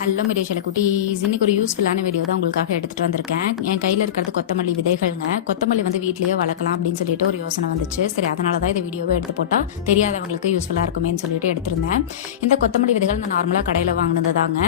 Hello மிரேஷல குட்டீஸ், இன்னைக்கு ஒரு யூஸ்ஃபுல்லான வீடியோ தான் உங்களுக்காக எடுத்துட்டு வந்திருக்கேன். என் கையில் இருக்கிறது கொத்தமல்லி விதைகள்ங்க. கொத்தமல்லி வந்து வீட்லயே வளர்க்கலாம் அப்படின்னு சொல்லிட்டு ஒரு யோசனை வந்துச்சு. சரி, அதனால தான் இந்த வீடியோவை எடுத்து போட்டால் தெரியாதவங்களுக்கு யூஸ்ஃபுல்லாக இருக்குமேன்னு சொல்லிட்டு எடுத்திருந்தேன். இந்த கொத்தமல்லி விதைகள் நான் நார்மலாக கடையில் வாங்கினது தாங்க.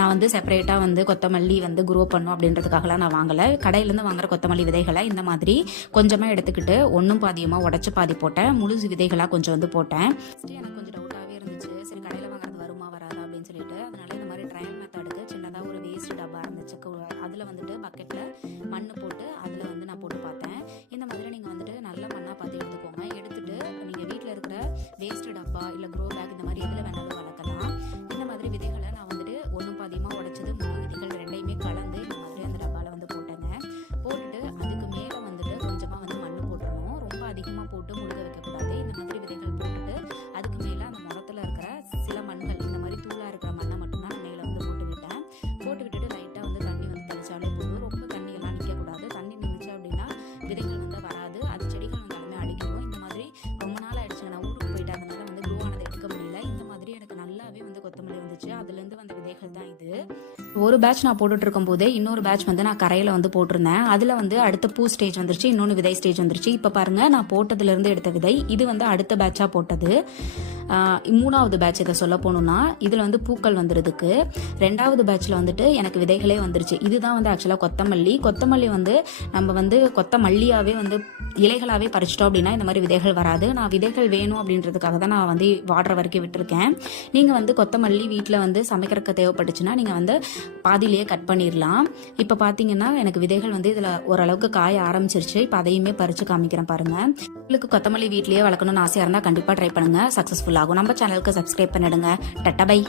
நான் வந்து செப்பரேட்டாக வந்து கொத்தமல்லி வந்து குரோ பண்ணும் அப்படின்றதுக்காகலாம் நான் வாங்கலை. கடையிலேருந்து வாங்குற கொத்தமல்லி விதைகளை இந்த மாதிரி கொஞ்சமாக எடுத்துக்கிட்டு ஒன்றும் பாதியமாக உடச்சி பாதி போட்டேன். முழு விதைகளாக கொஞ்சம் வந்து போட்டேன். எனக்கு கொஞ்சம் டவுட்டாகவே இருந்துச்சு, சரி கடையில் வாங்குறது வருமா வராதா அப்படின்னு சொல்லிட்டு. அதனால இந்த மாதிரி ட்ரையல் மெத்தடுக்கு சின்னதாக ஒரு வேஸ்ட் டப்பா இருந்துச்சு. அதில் வந்துட்டு பக்கெட்டில் மண் போட்டு அதில் வந்து நான் போட்டு பார்த்தேன். இந்த மாதிரி நீங்கள் வந்துட்டு நல்ல மண்ணாக பார்த்து எடுத்துக்கோங்க. எடுத்துட்டு நீங்கள் வீட்டில் இருக்கிற வேஸ்ட் டப்பா இல்லை க்ரோ பேக் இந்த மாதிரி எதில் வேணாலும் வளர்க்கலாம். இந்த மாதிரி விதைகளை நான் வந்துட்டு ஒன்றும் பாதியமாக உடைச்சது முழு விதைகள் ரெண்டையுமே கலந்து இந்த மாதிரி அந்த டப்பாவில் வந்து போட்டேங்க. போட்டுட்டு அதுக்கு மேலே வந்துட்டு கொஞ்சமாக வந்து மண் போட்டுடணும். ரொம்ப அதிகமாக போட்டு முழுக வைக்கக்கூடாது. இந்த மாதிரி விதைகள் போட்டுட்டு அதுக்கு மேலே அந்த மரத்தில் இருக்கிற சில மண்கள் இந்த மாதிரி தூளாக இருக்கிற மண்ணை மட்டும்தான் மேலே வந்து போட்டு விட்டேன். போட்டு விட்டுட்டு லைட்டாக வந்து தண்ணி வந்து தெளிச்சாலே போதும். ரொம்ப தண்ணியெல்லாம் நிற்கக்கூடாது. தண்ணி நின்றுச்சு அப்படின்னா விதைகள் வந்து வராது. அது செடிகள் வந்தாலுமே அடிக்கணும். இந்த மாதிரி ரொம்ப நாள் ஆயிடுச்சு, நான் ஊருக்கு போயிட்டு அதனால வந்து க்ரோ ஆனதை எடுக்க முடியல. இந்த மாதிரி எனக்கு நல்லாவே வந்து கொத்தமல்லி வந்துச்சு. அதுலேருந்து வந்த விதைகள் தான் இது. ஒரு பேட்ச் நான் போட்டுட்டு இருக்கும் போதே இன்னொரு பேட்ச் வந்து நான் கரையில் வந்து போட்டிருந்தேன். அதில் வந்து அடுத்த பூ ஸ்டேஜ் வந்துருச்சு, இன்னொன்று விதை ஸ்டேஜ் வந்துருச்சு. இப்போ பாருங்க, நான் போட்டதுலேருந்து எடுத்த விதை இது வந்து அடுத்த பேட்சாக போட்டது. மூணாவது பேட்ச் இதை சொல்ல போகணுன்னா இதில் வந்து பூக்கள் வந்துடுறதுக்கு. ரெண்டாவது பேட்சில் வந்துட்டு எனக்கு விதைகளே வந்துருச்சு. இதுதான் வந்து ஆக்சுவலாக கொத்தமல்லி வந்து நம்ம வந்து கொத்தமல்லியாகவே வந்து இலைகளாகவே பறிச்சிட்டோம் அப்படின்னா இந்த மாதிரி விதைகள் வராது. நான் விதைகள் வேணும் அப்படின்றதுக்காக தான் நான் வந்து வாடுற வரைக்கும் விட்டுருக்கேன். நீங்கள் வந்து கொத்தமல்லி வீட்டில் வந்து சமைக்கிறதுக்கு தேவைப்பட்டுச்சுன்னா நீங்கள் வந்து பாதியிலேயே கட் பண்ணிடலாம். இப்போ பார்த்தீங்கன்னா எனக்கு விதைகள் வந்து இதில் ஓரளவுக்கு காய ஆரம்பிச்சிருச்சு. இப்போ அதையுமே பறித்து காமிக்கிறேன் பாருங்கள். உங்களுக்கு கொத்தமல்லி வீட்லேயே வளர்க்கணும்னு ஆசையாக இருந்தால் கண்டிப்பாக ட்ரை பண்ணுங்கள், சக்ஸஸ்ஃபுல் ஆகும். நம்ம சேனலுக்கு சப்ஸ்கிரைப் பண்ணிடுங்க. Ta-ta by.